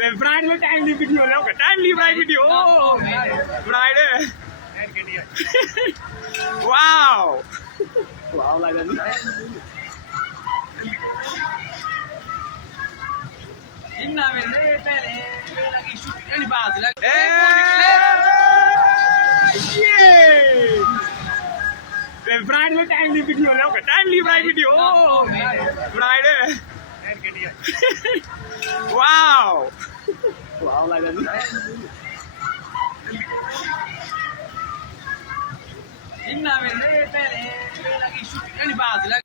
ब्रांड में timely video लाओगे timely bright video bright wow wow लगा इन्ना मेरे पहले लगी शूटिंग बात लग ब्रांड में टाइमली वीडियो लाओगे timely bright video bright wow wow लगा इन्ना मेरे पहले लगी शूटिंग बात लग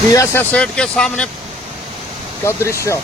पीएसए सेट के सामने का दृश्य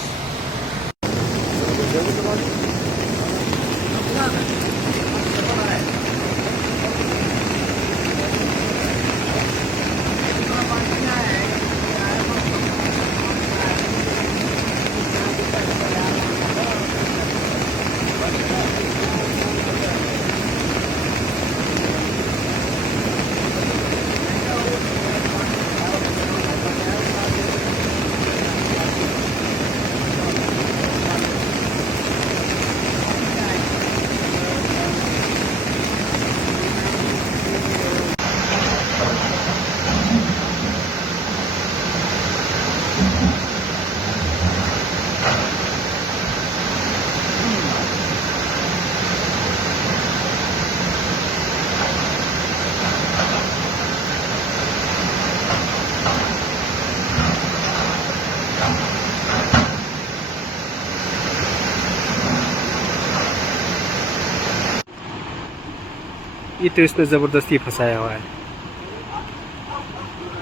ये तो इसने ज़बरदस्ती फंसाया हुआ है।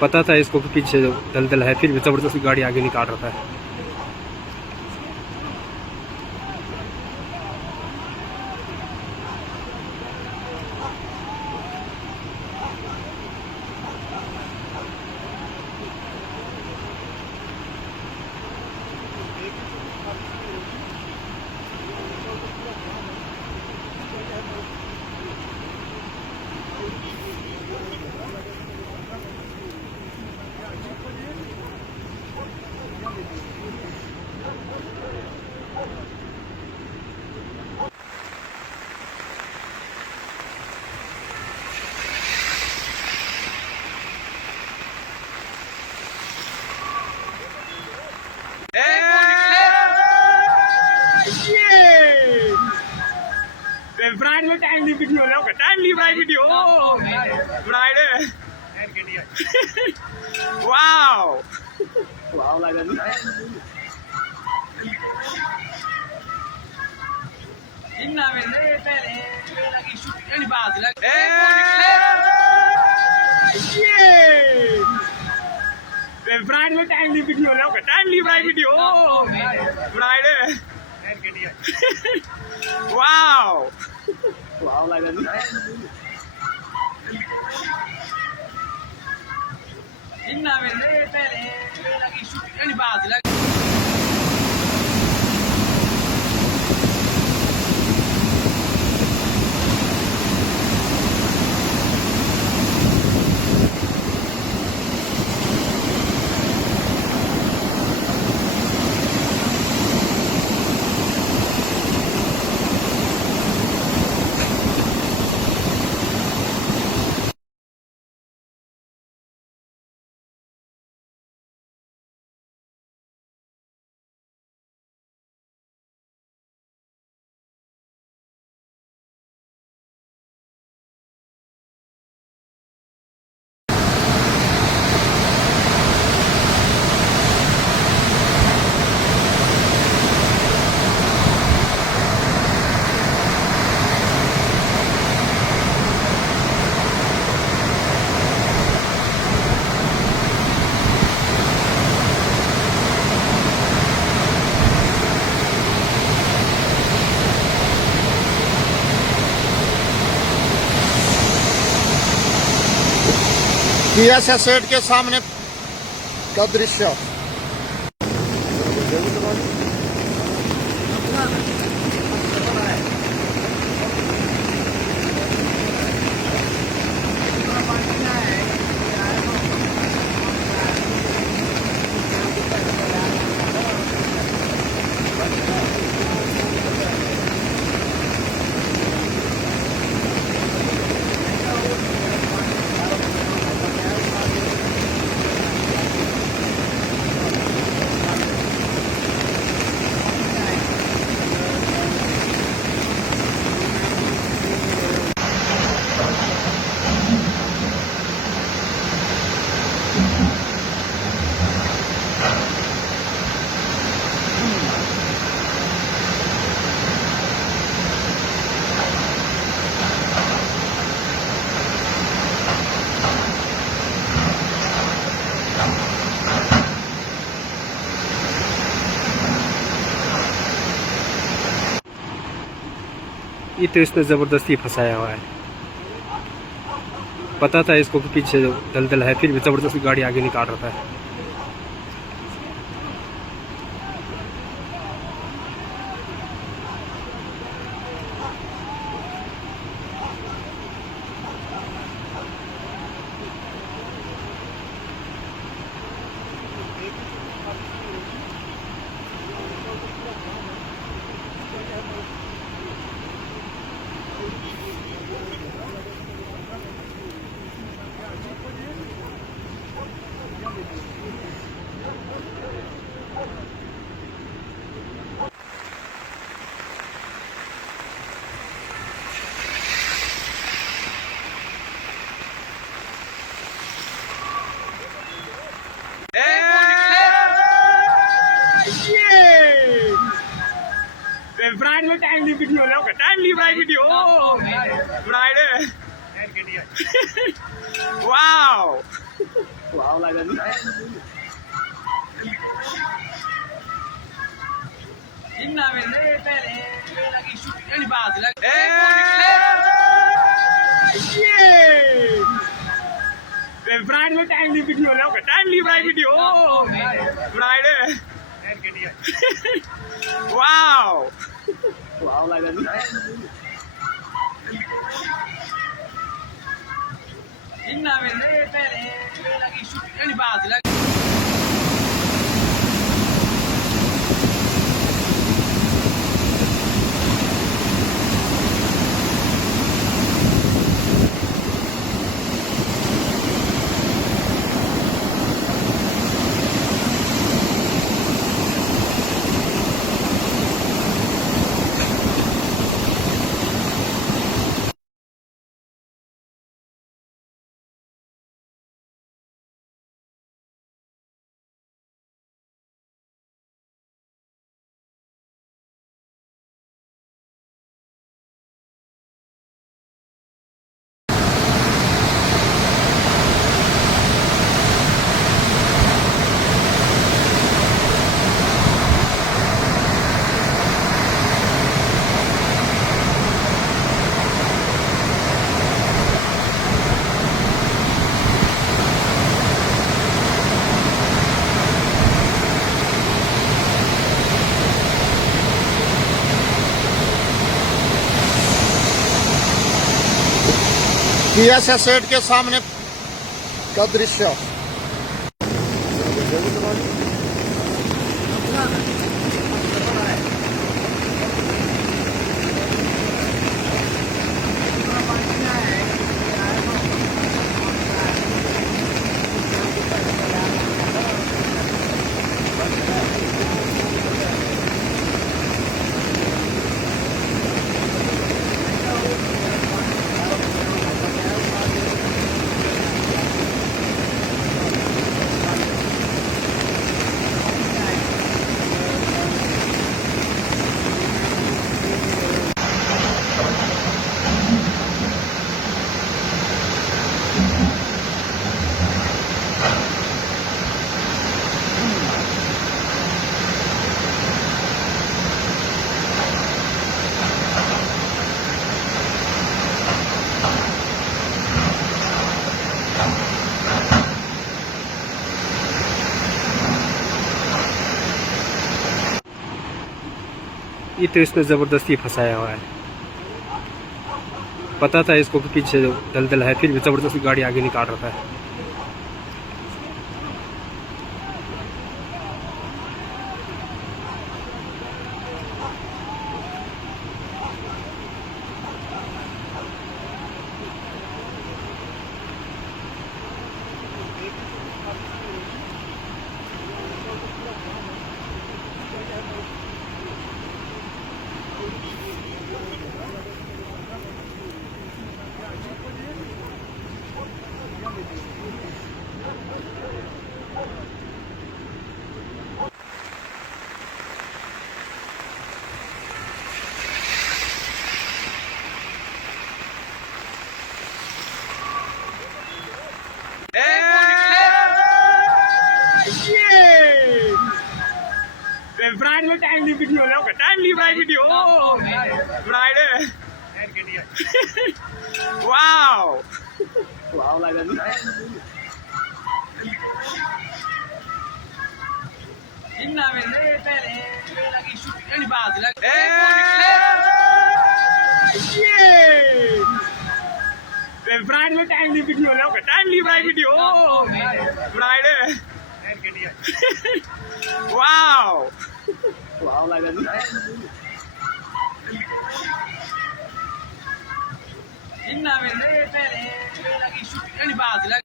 पता था इसको कि पीछे दलदल है, फिर भी ज़बरदस्ती गाड़ी आगे निकाल रहा है। ब्रांड में टाइमली वीडियो लाओगे timely bright video bright wow wow लगा इन्ना मेरे पहले लगी शूटिंग बात लग ब्रांड में टाइमली वीडियो लाओगे timely bright video bright wow wow लगा इन्ना मेरे पहले लगी शूटिंग बात लग किया सेट के सामने का दृश्य। ये तो इसने ज़बरदस्ती फंसाया हुआ है। पता था इसको कि पीछे दलदल है, फिर भी ज़बरदस्ती गाड़ी आगे निकाल रहा है। ब्रांड में टाइमली वीडियो लाओ timely bright video bright wow wow लगा इन्ना मेरे पहले लगी शूटिंग बात लगे ब्रांड में टाइमली वीडियो लाओ timely bright video bright wow wow लगा इन्ना मेरे पहले लगी शूटिंग बात लगे किया सेट के सामने का दृश्य। ये तो इसको जबरदस्ती फंसाया हुआ है। पता था इसको कि पीछे दलदल है, फिर भी जबरदस्ती गाड़ी आगे निकाल रखा है। ब्रांड में टाइमली वीडियो लाओ timely bride video bride wow wow लगा इन्ना मेरे पहले लगी शूटिंग बात लगा ब्रांड में टाइमली वीडियो लाओ timely bride video bride wow wow लगा इन्ना मेरे पहले लगी शूटिंग बात लगा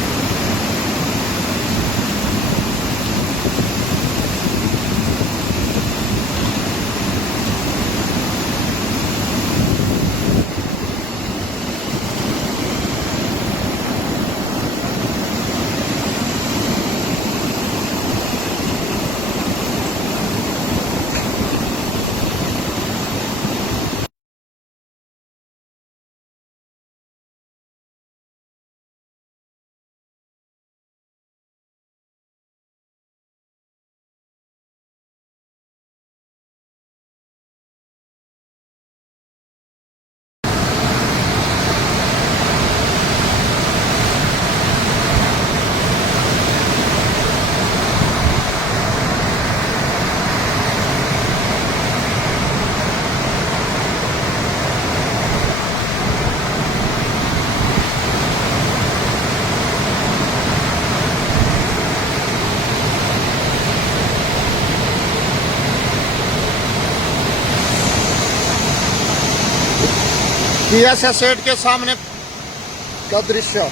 किया सेट के सामने का दृश्य।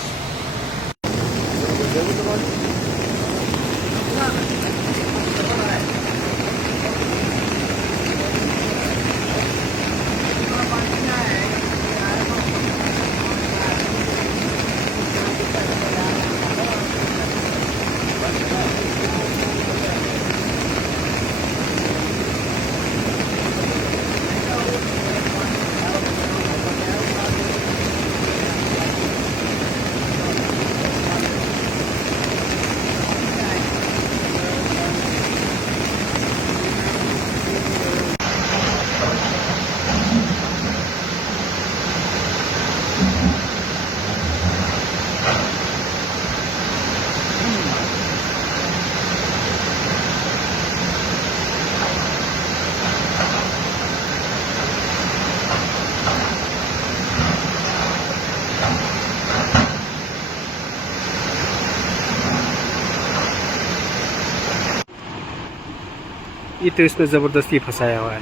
ये तो इसको जबरदस्ती फंसाया हुआ है।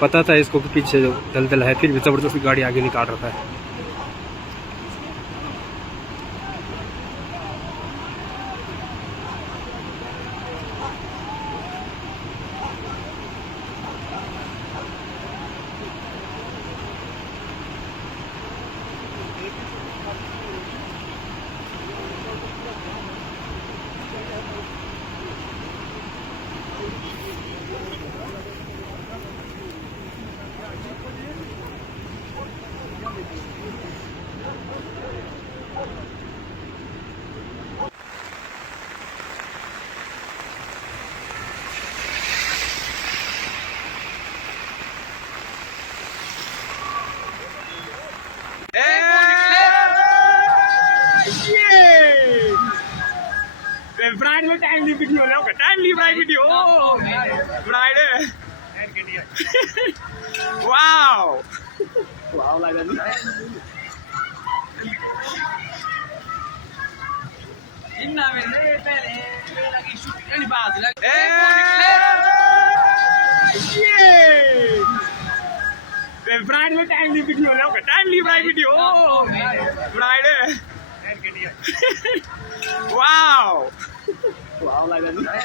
पता था इसको कि पीछे दलदल है, फिर भी जबरदस्ती गाड़ी आगे निकाल रखा है। Wow! Wow, like that. Brian में timely video है, okay? Timely Brian video. Oh, Brian. Wow. Wow, like that.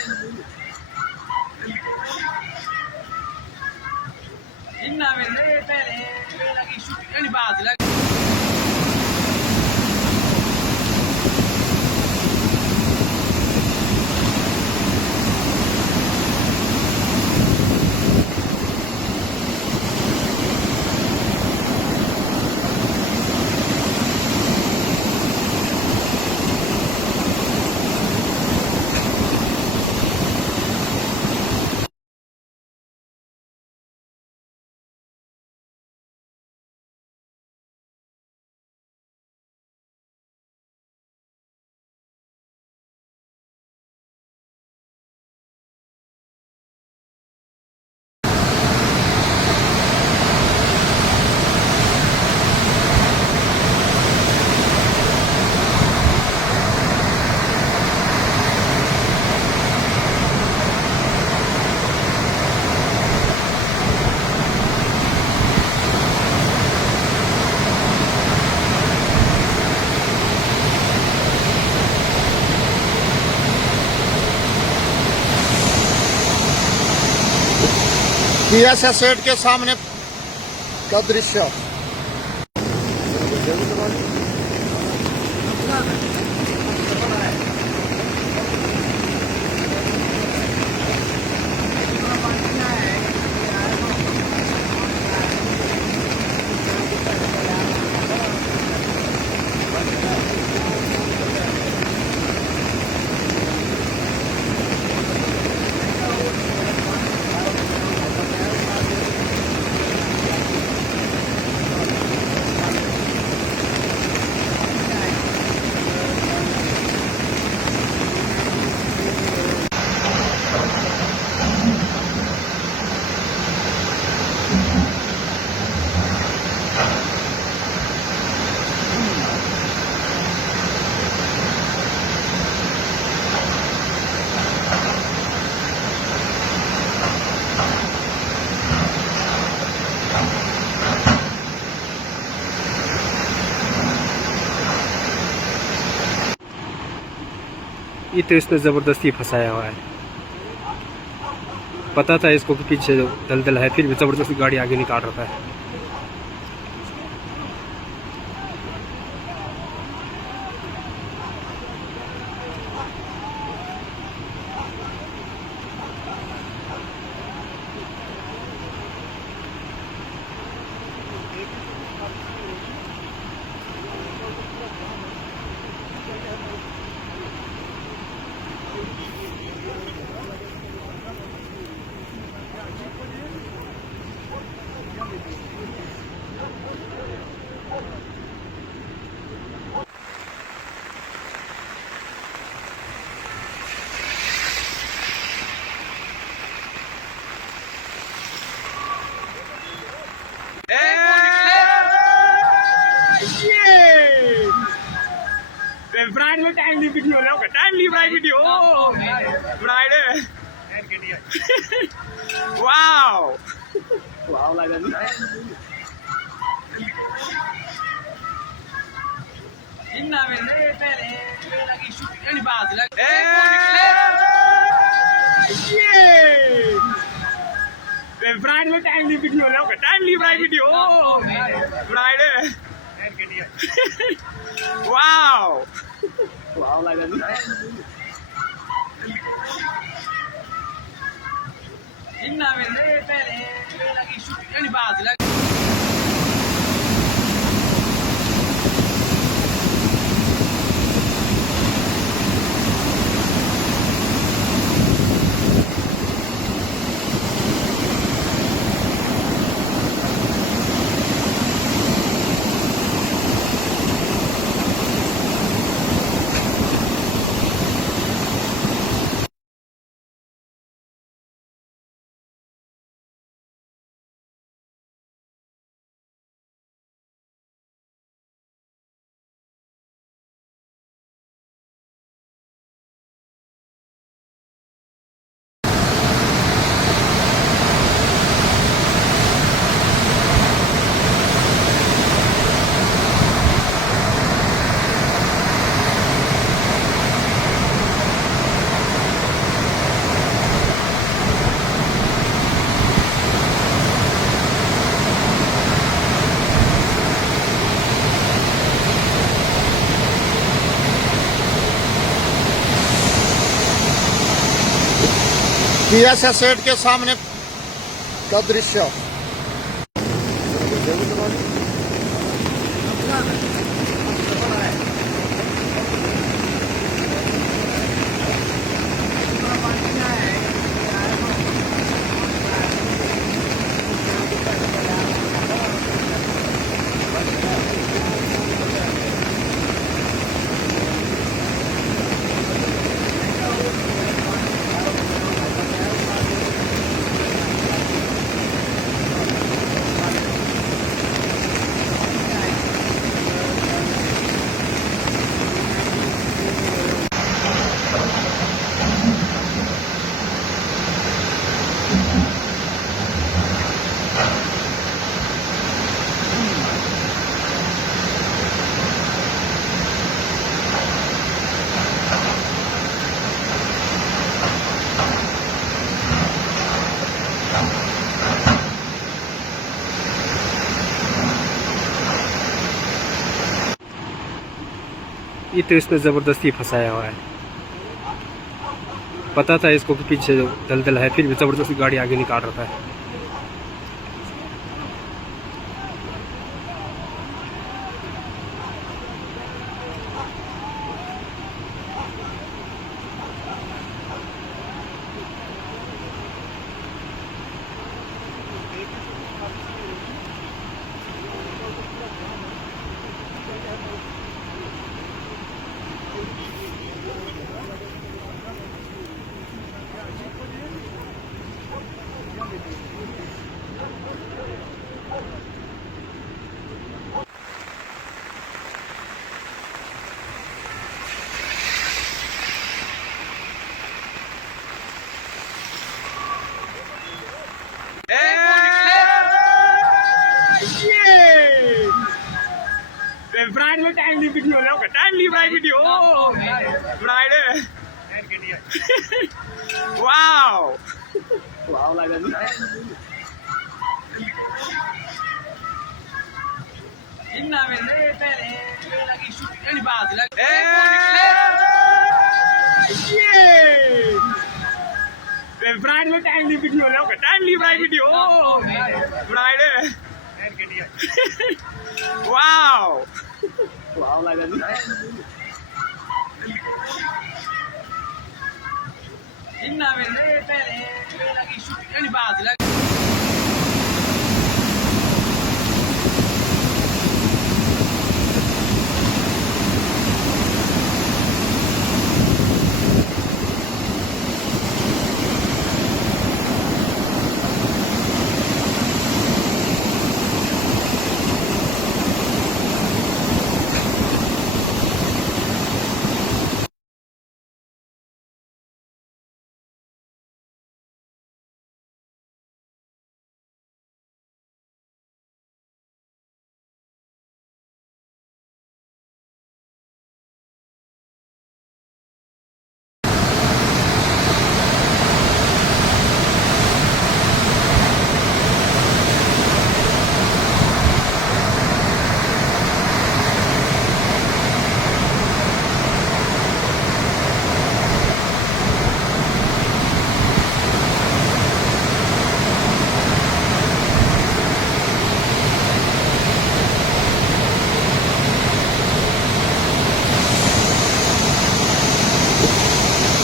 किया सेट के सामने का दृश्य। ये तो इसने ज़बरदस्ती फंसाया हुआ है। पता था इसको कि पीछे दलदल है, फिर भी ज़बरदस्ती गाड़ी आगे निकाल रखा है। Brian में timely video है, okay? Timely Brian video. Oh, Brian. Wow. Wow, like that. Brian में timely video है, okay? Timely Brian video. Oh, Brian. Wow. Wow, like that. PSA set के सामने का दृश्य। ये तो इसने जबरदस्ती फंसाया हुआ है। पता था इसको कि पीछे दलदल है, फिर भी जबरदस्ती गाड़ी आगे निकाल रखा है। ब्रांड में टाइमली वीडियो लाओ timely bride video bride wow wow लगा इन्ना मेरे पहले लगी शूटिंग बात ब्रांड में टाइमली वीडियो लाओ timely bride video bride wow wow लगा इन्ना मेरे पहले लगी शूटिंग बात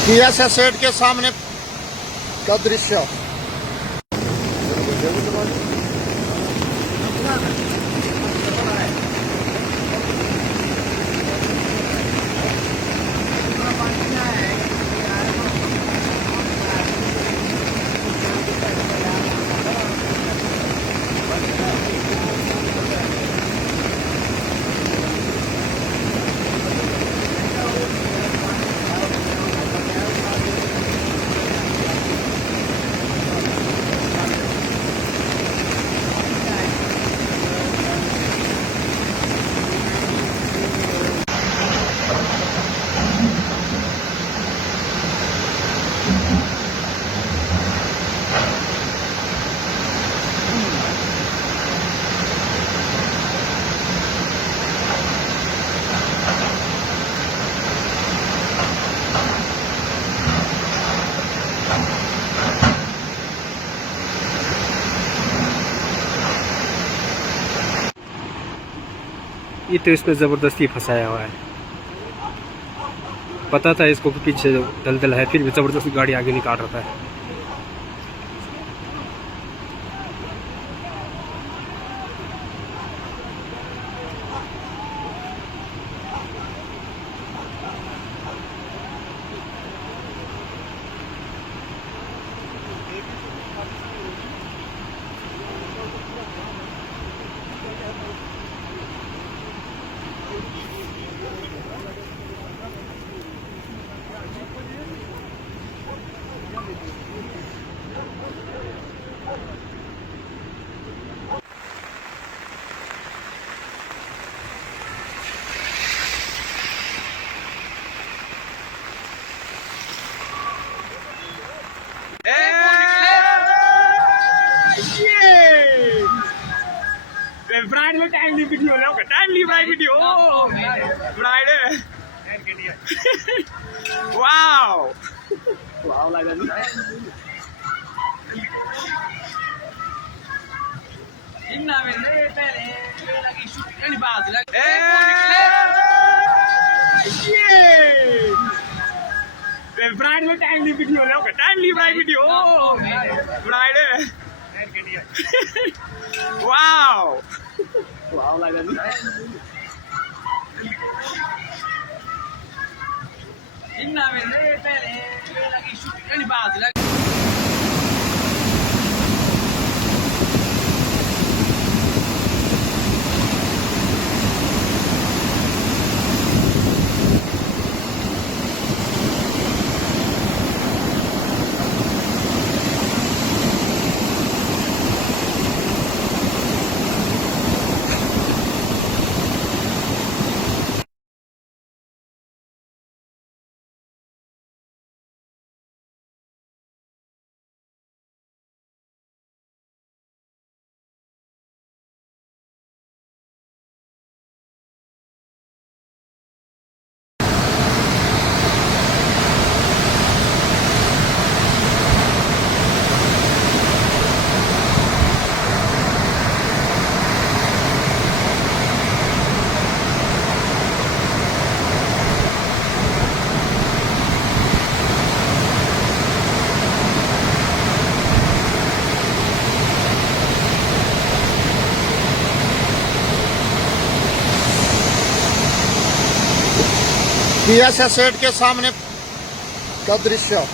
पीएसए सेट के सामने का दृश्य। ये तो इसमें जबरदस्ती फंसाया हुआ है। पता था इसको कि पीछे दलदल है, फिर भी जबरदस्ती गाड़ी आगे निकाल रहा है। ब्रांड में टाइमली वीडियो लाओ timely bright video bright wow wow लगा इन्ना मेरे पहले लगी शूटिंग बात लगे ब्रांड में टाइमली वीडियो लाओ timely bright video bright wow wow लगा इन्ना मेरे पहले लगी शूटिंग बात लगे पीएसए सेट के सामने का दृश्य।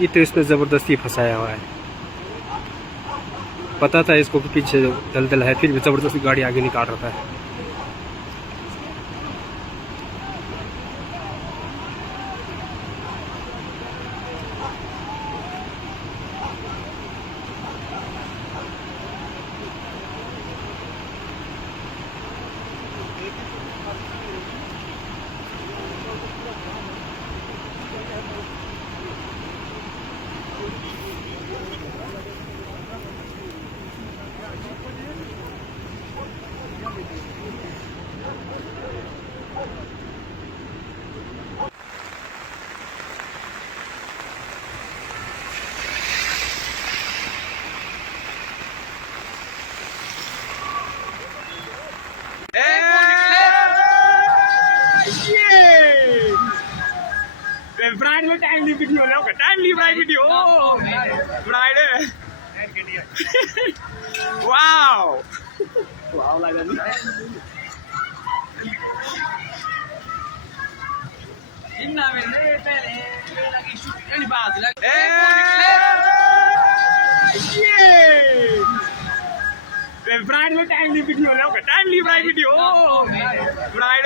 ये तो इसमें जबरदस्ती फंसाया हुआ है। पता था इसको कि पीछे दलदल है, फिर भी जबरदस्ती गाड़ी आगे निकाल रहा है। ब्रांड में टाइमली वीडियो लाओ timely bright video bright Wow! Wow, like that. Brand में टाइमली वीडियो लो timely brand video brand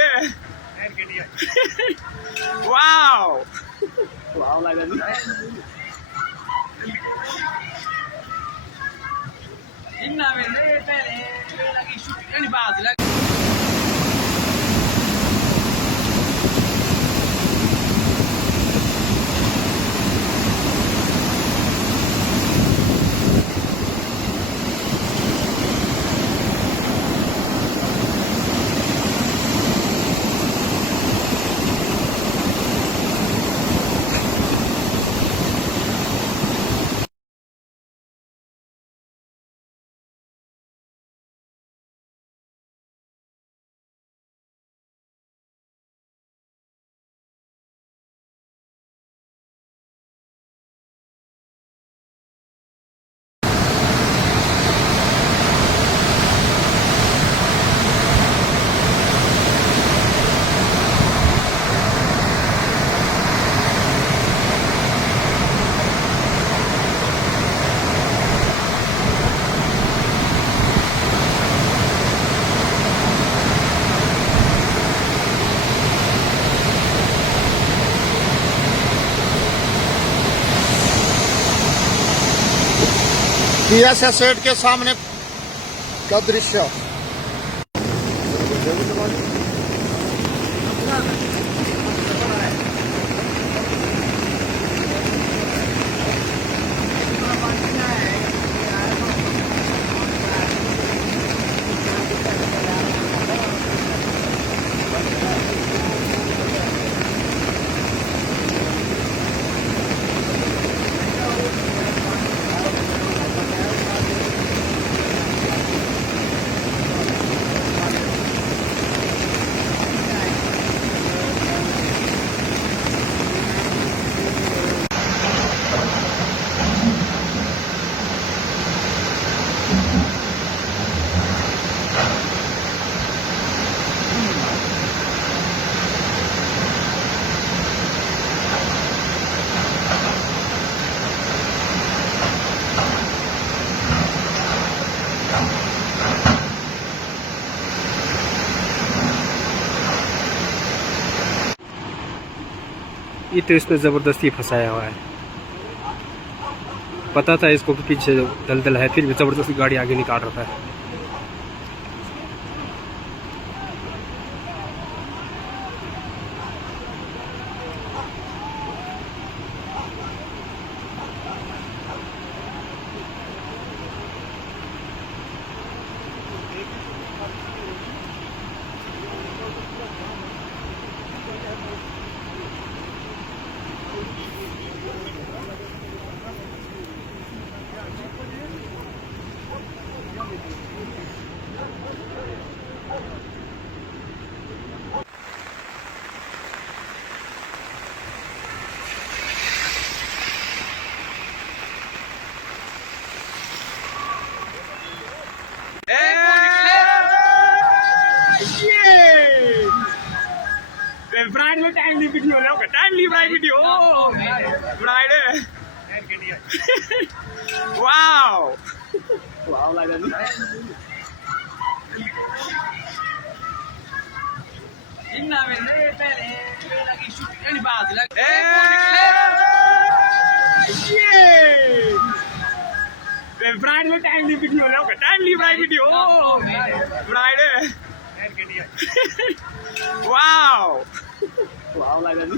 wow wow like that. किया सेट के सामने का दृश्य। ये तो इसने ज़बरदस्ती फंसाया हुआ है। पता था इसको कि पीछे दलदल है, फिर भी ज़बरदस्ती गाड़ी आगे निकाल रहा है। ब्रांड में टाइमली वीडियो लो timely brand video brand wow wow like that. Brand में टाइमली वीडियो लो timely brand video brand wow wow like that.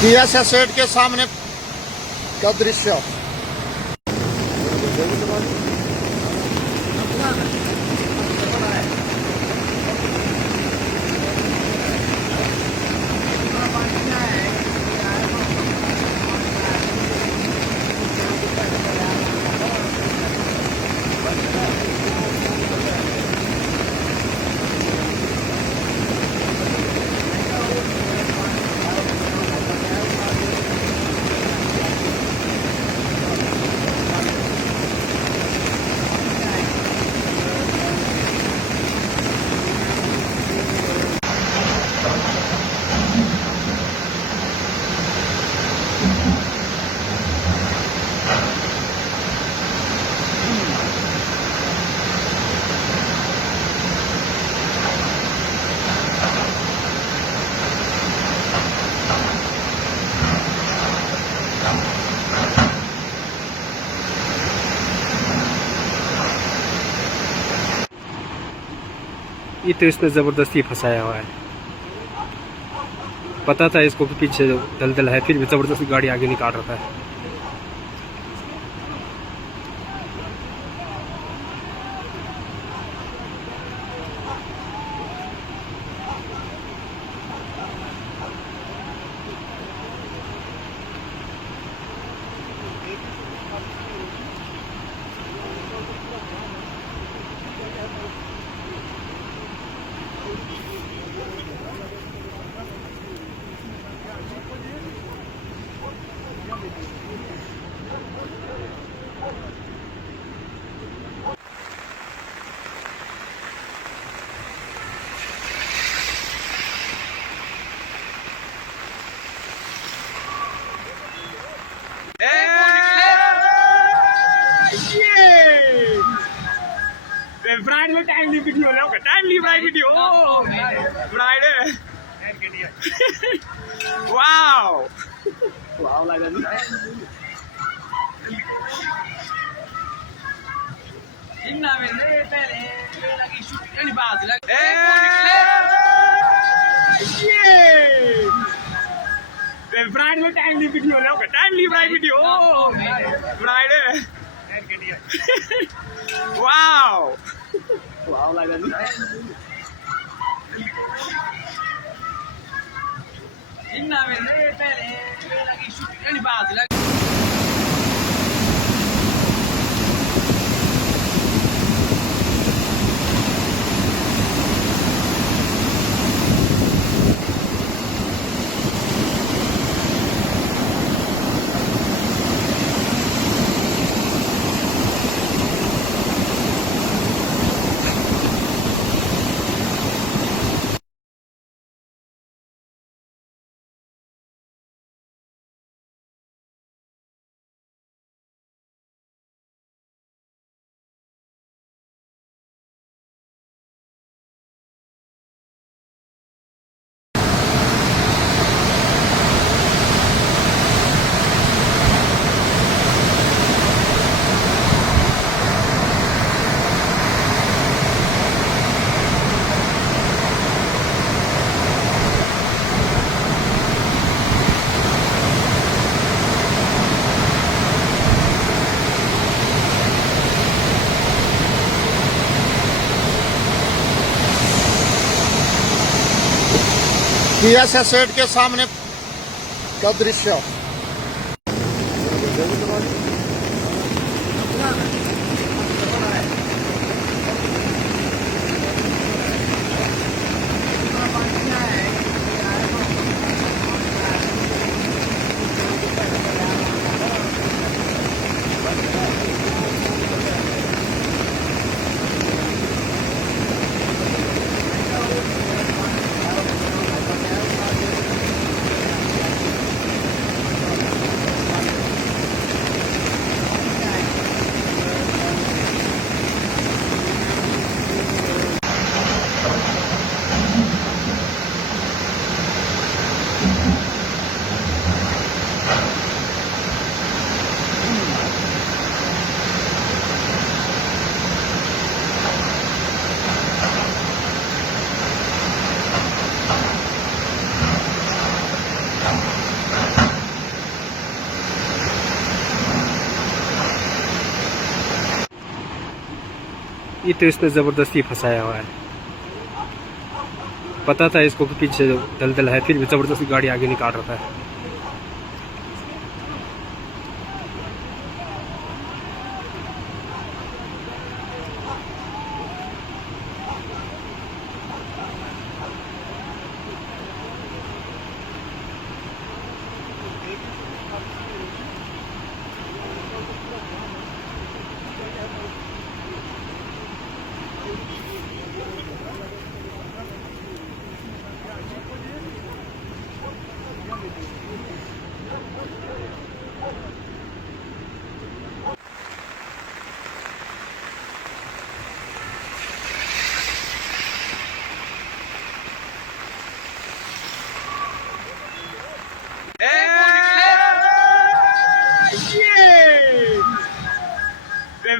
PSA set के सामने का दृश्य। ये तो इसने ज़बरदस्ती फंसाया हुआ है। पता था इसको कि पीछे दलदल है, फिर भी ज़बरदस्ती गाड़ी आगे निकाल रखा है। ब्रांड में टाइमली वीडियो लाओगे, timely bride video bride wow wow लगा इन्ना में पहले लगी शूटिंग बात लगी ब्रांड में टाइमली वीडियो लाओगे, timely bride video bride wow wow लगा इन्ना में पहले लगी शूटिंग बात लगी पीएसए सेट के सामने का दृश्य। ये तो इसने जबरदस्ती फंसाया हुआ है। पता था इसको कि पीछे दलदल है, फिर भी जबरदस्ती गाड़ी आगे निकाल रखा है।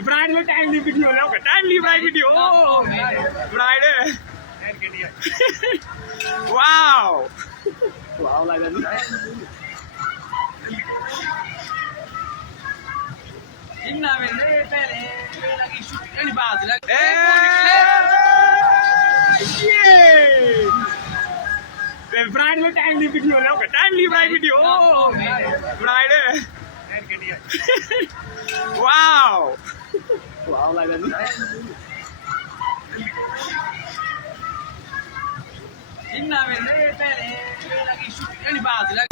ब्रांड में टाइमली वीडियो लाओगे, timely bride video bride wow wow लगा इन्ना मेरे पहले लगी शूटिंग बात लग ब्रांड में टाइमली वीडियो लाओगे, timely bride video bride wow wow लगा इन्ना मेरे पहले लगी शूटिंग बात लग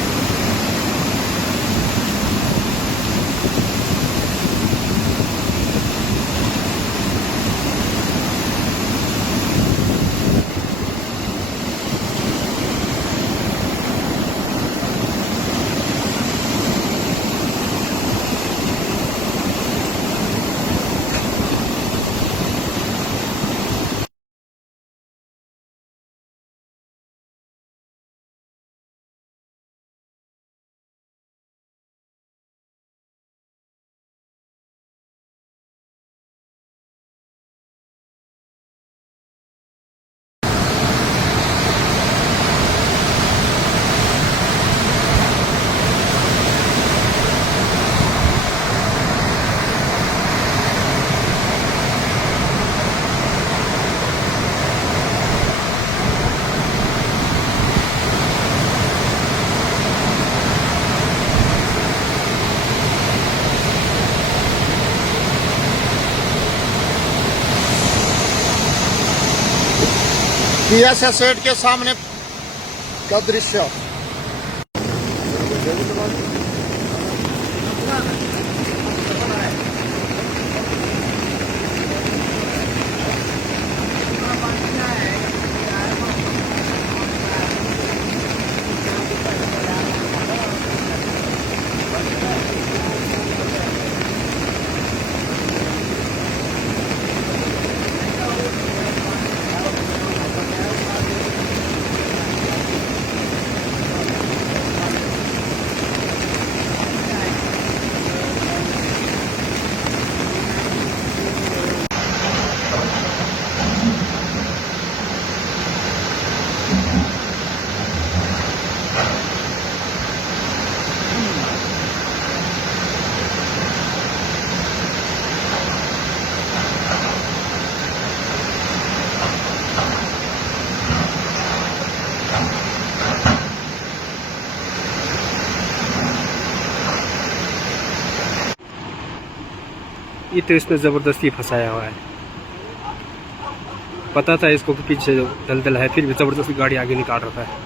PSA सेट के सामने का दृश्य। ये तो इसने जबरदस्ती फंसाया हुआ है। पता था इसको कि पीछे दलदल है, फिर भी जबरदस्ती गाड़ी आगे निकाल रखा है।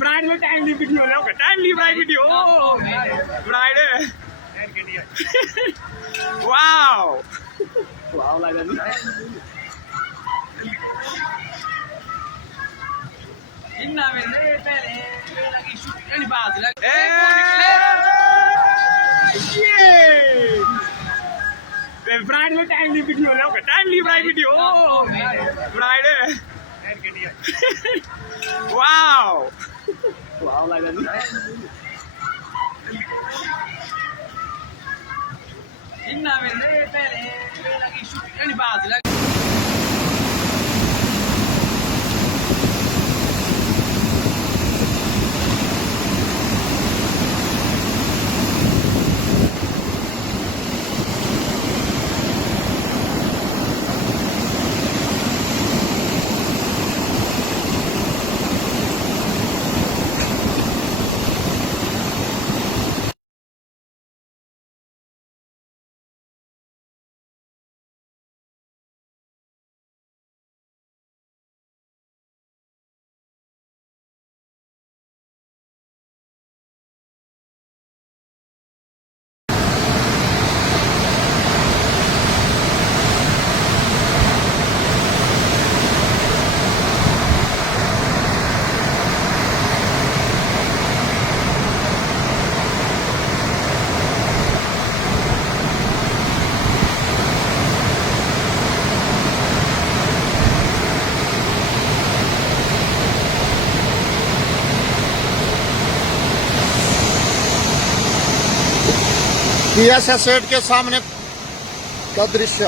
ब्रांड में टाइमली वीडियो लाओगे, timely bride video bride Wow! Wow là gần đấy. Inna bene bene bene che su e base la Brian में timely video लो का timely Brian video Brian wow wow là gần đấy Inna bene bene bene che su e base la किया set के सामने का दृश्य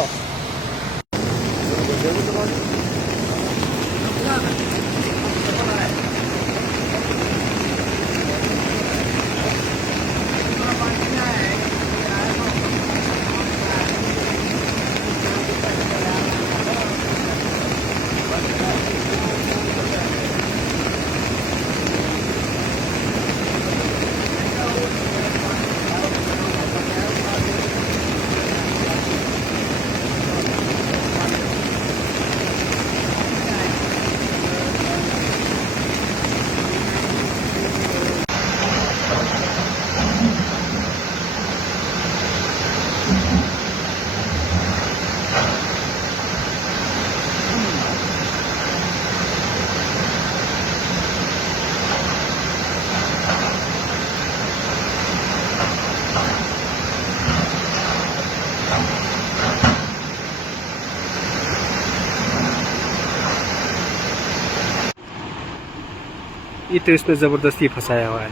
ये तो इसने ज़बरदस्ती फंसाया हुआ है।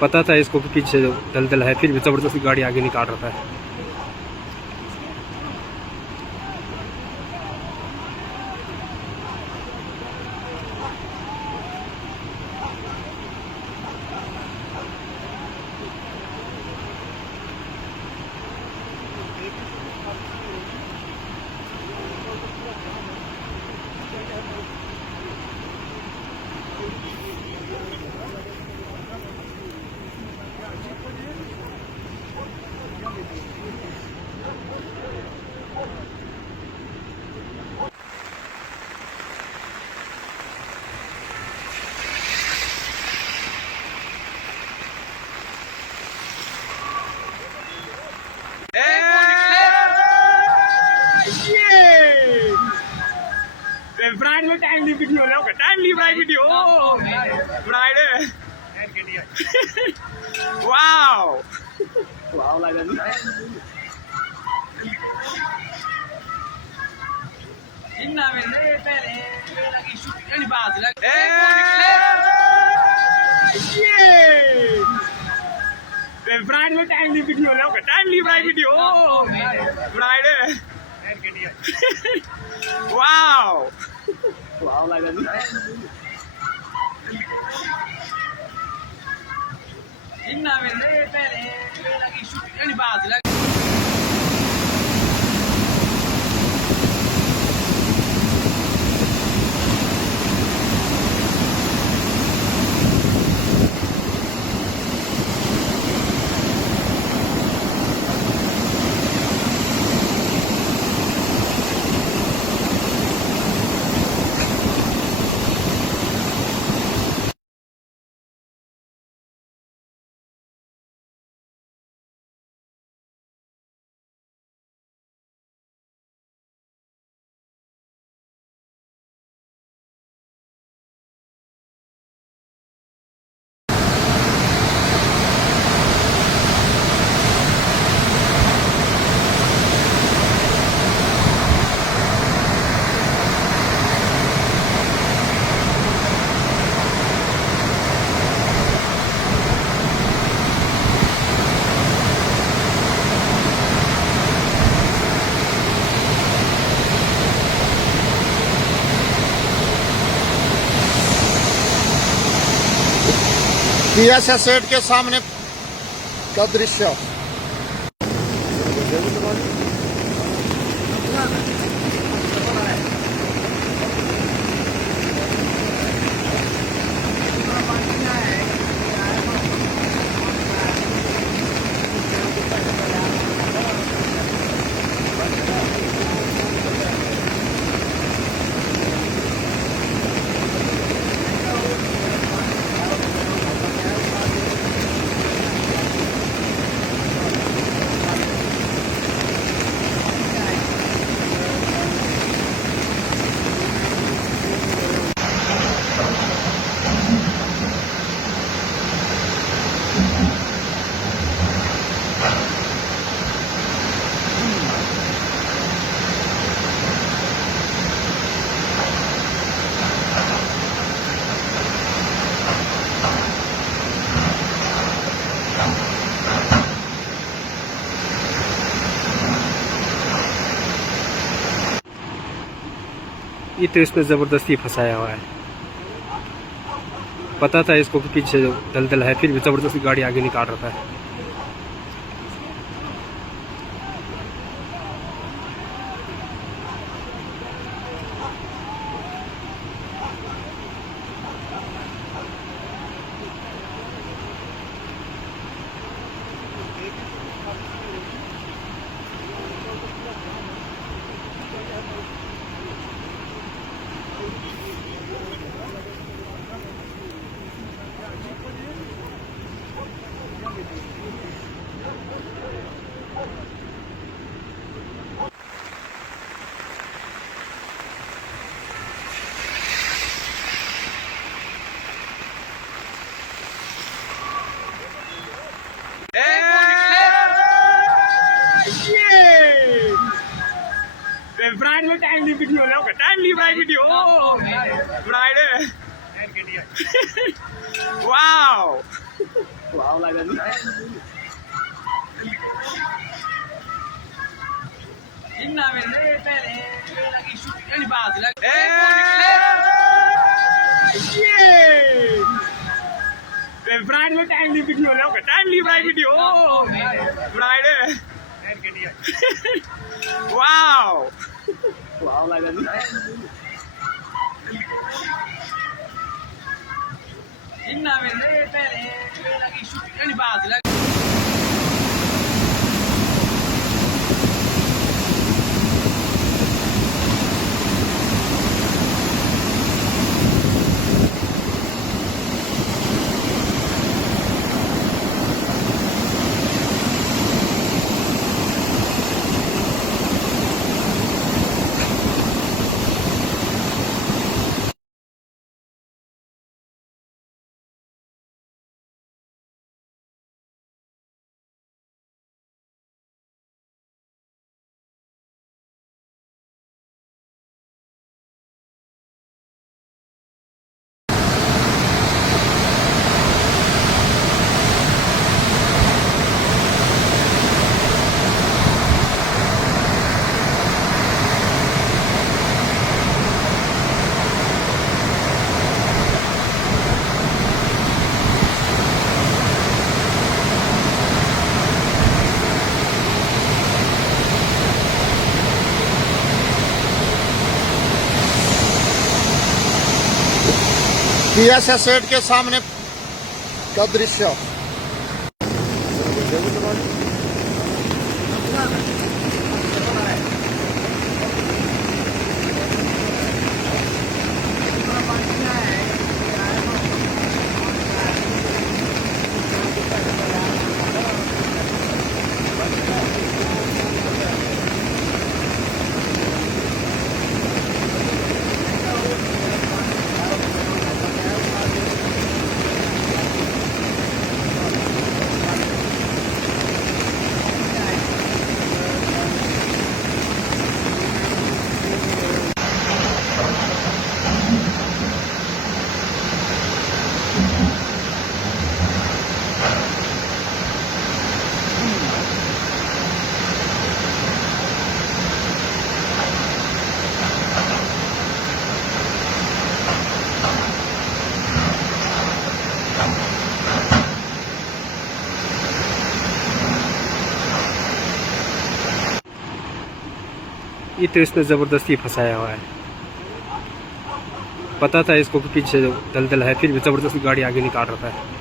पता था इसको कि पीछे दलदल है, फिर भी ज़बरदस्ती गाड़ी आगे निकाल रहा है। Brian में timely video लो का timely Brian video Brian wow wow là gần đấy Inna bene bene bene che su e base la Brian में timely video लो का timely Brian video Brian wow wow là gần đấy Inna bene bene bene che su e base la PSA set के सामने का दृश्य। ये तो इसको जबरदस्ती फंसाया हुआ है। पता था इसको कि पीछे दलदल है, फिर भी जबरदस्ती गाड़ी आगे निकाल रखा है। ब्रांड में टाइमली वीडियो लाओगे, timely bride video bride wow wow लगा इन्ना मेरे पहले लगी शूटिंग बात लग ब्रांड में टाइमली वीडियो लाओगे, timely bride video bride wow wow लगा इन्ना मेरे पहले लगी शूटिंग बात लग पीएसए सेट के सामने का दृश्य। ये तो इसने जबरदस्ती फंसाया हुआ है। पता था इसको कि पीछे दलदल है, फिर भी जबरदस्ती गाड़ी आगे निकाल रखा है।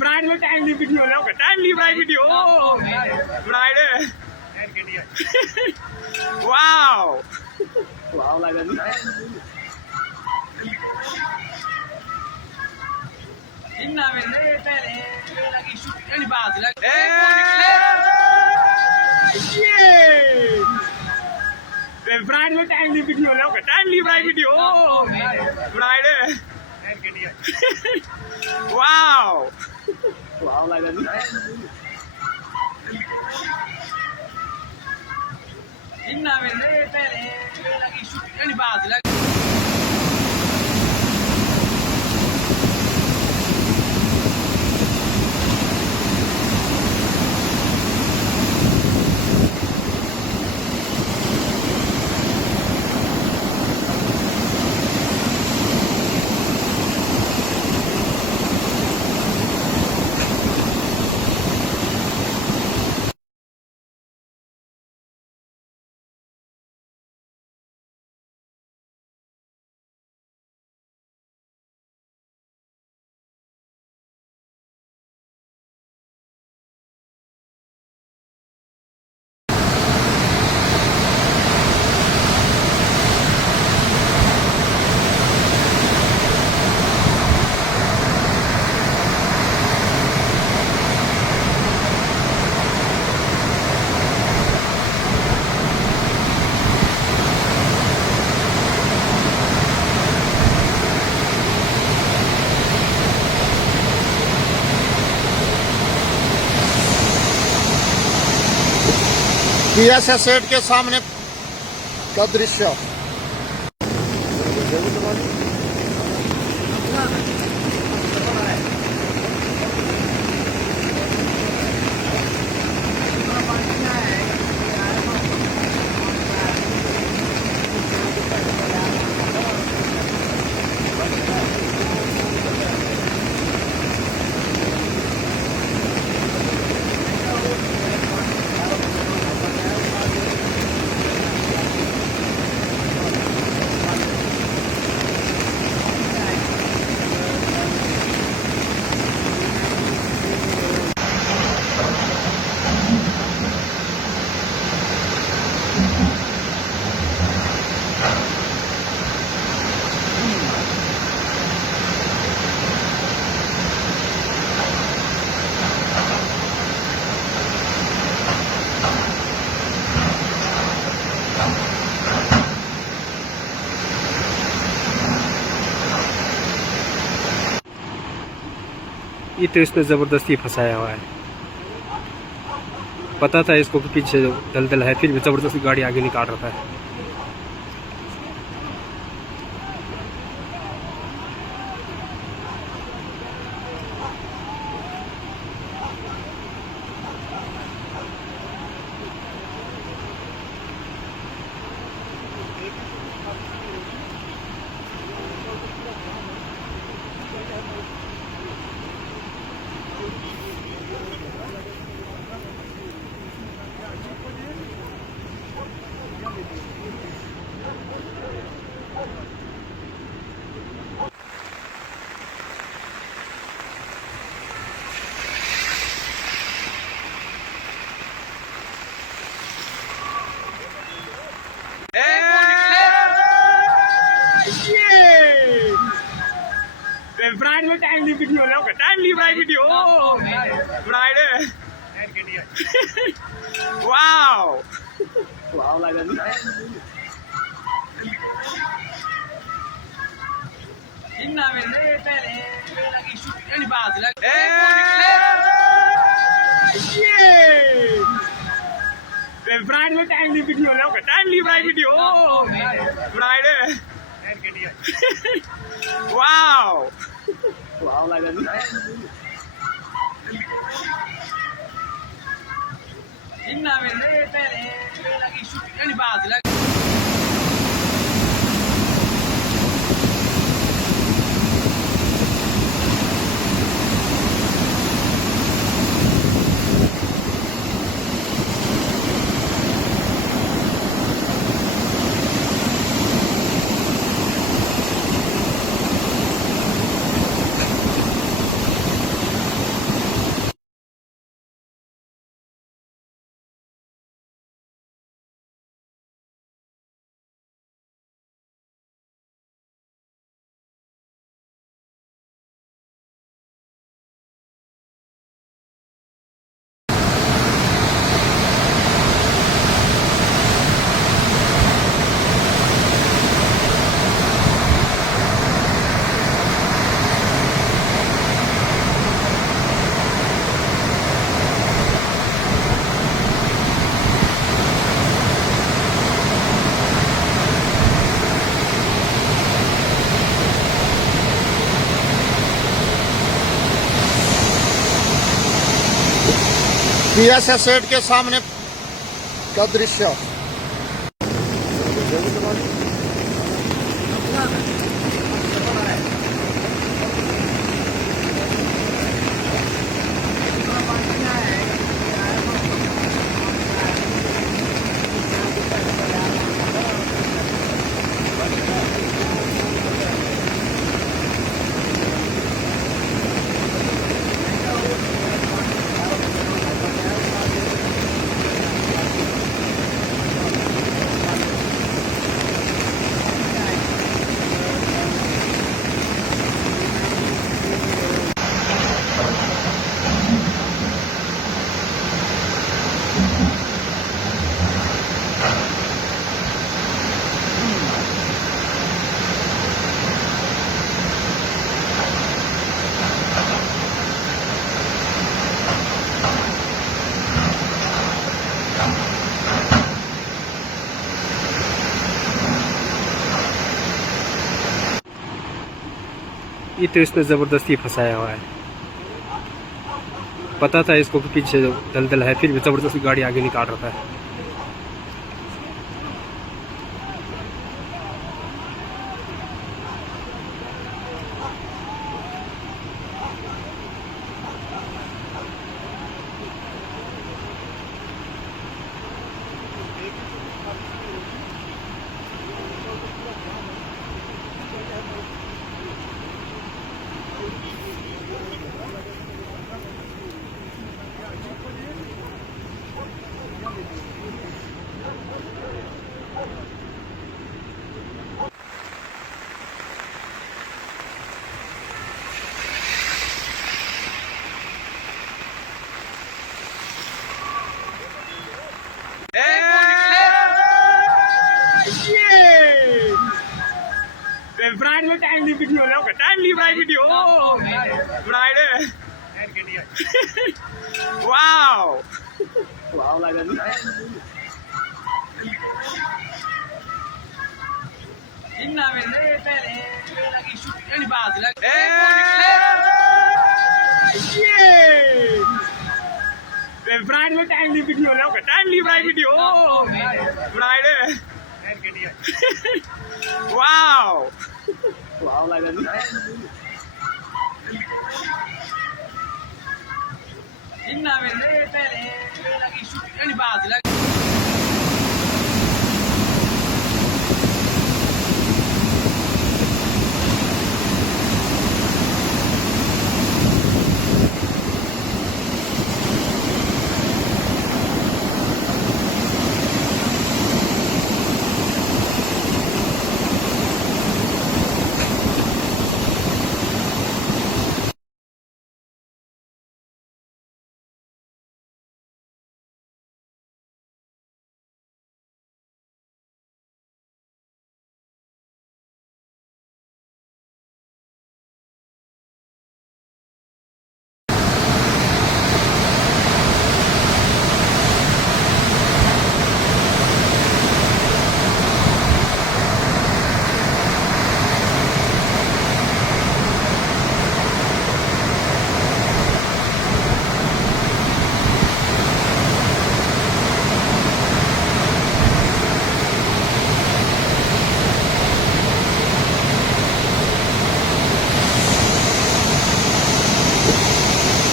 ब्रांड में टाइमली वीडियो लाओ timely bride video bride wow wow लगा इन्ना मेरे पहले लगी शूट वाली बात ब्रांड में टाइमली वीडियो लाओ timely bride video bride wow wow लगा इन्ना मेरे पहले लगी शूट वाली बात पीएसए सेट के सामने का दृश्य। ये तो इसने जबरदस्ती फंसाया हुआ है। पता था इसको कि पीछे दलदल है, फिर भी जबरदस्ती गाड़ी आगे निकाल रखा है। Wow! Wow, like that. Brian में timely video है, okay timely Brian video. Brian Wow! Wow, like that. PSA set के सामने का दृश्य। ये तो इसने ज़बरदस्ती फंसाया हुआ है। पता था इसको कि पीछे दलदल है, फिर भी ज़बरदस्ती गाड़ी आगे निकाल रखा है। Brian में timely video है, okay timely Brian video. Brian Wow! Wow, like that. Brian में timely video है, okay timely Brian video. Brian Wow! Wow, like that.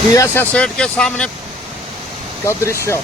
PSA set के सामने का दृश्य।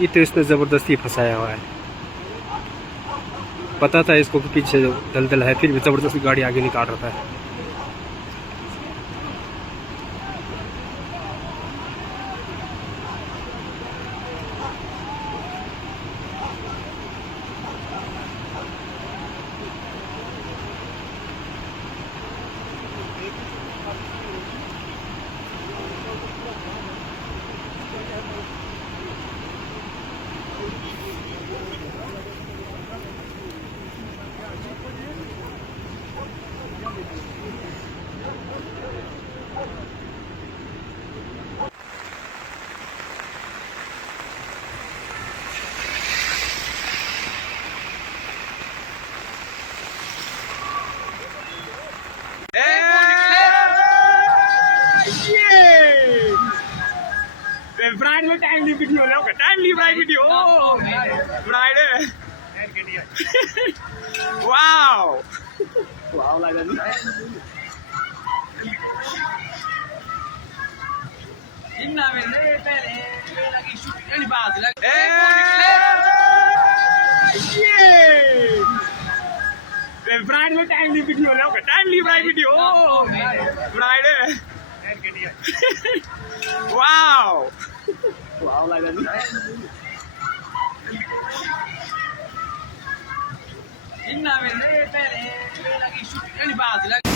ये तो इसने ज़बरदस्ती फंसाया हुआ है। पता था इसको कि पीछे दलदल है, फिर भी ज़बरदस्ती गाड़ी आगे निकाल रहा है। ब्रांड में टाइमली वीडियो लाओ timely bright video bright wow wow लगा इन्ना मेरे पहले लगी शूटिंग बात लगे ब्रांड में टाइमली वीडियो लाओ timely bright video bright wow wow लगा इन्ना मेरे पहले लगी शूटिंग बात लगे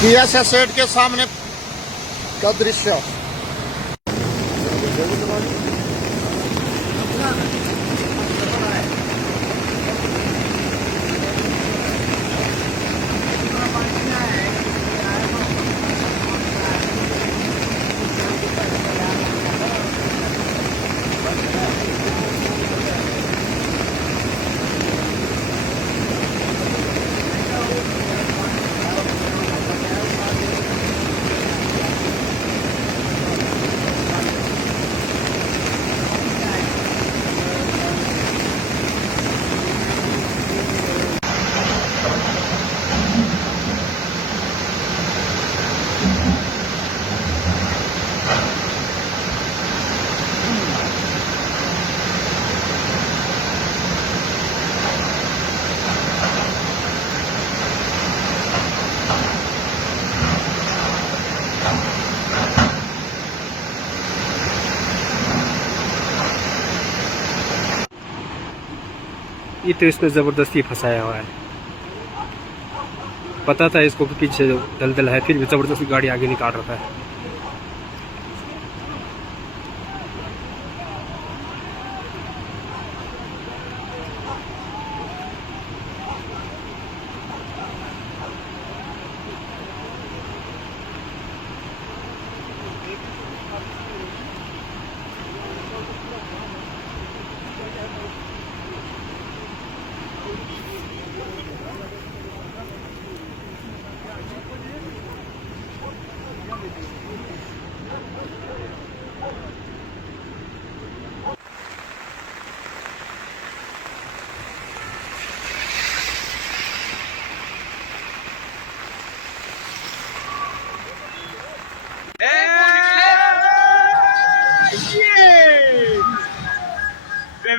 पीएसए सेट के सामने का दृश्य। ये तो इसने जबरदस्ती फंसाया हुआ है। पता था इसको कि पीछे दलदल है, फिर भी जबरदस्ती गाड़ी आगे निकाल रखा है।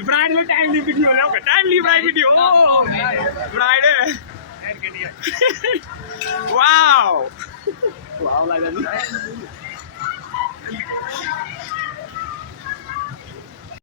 ब्रांड में टाइमली वीडियो लाओ timely bride video bride wow wow लगा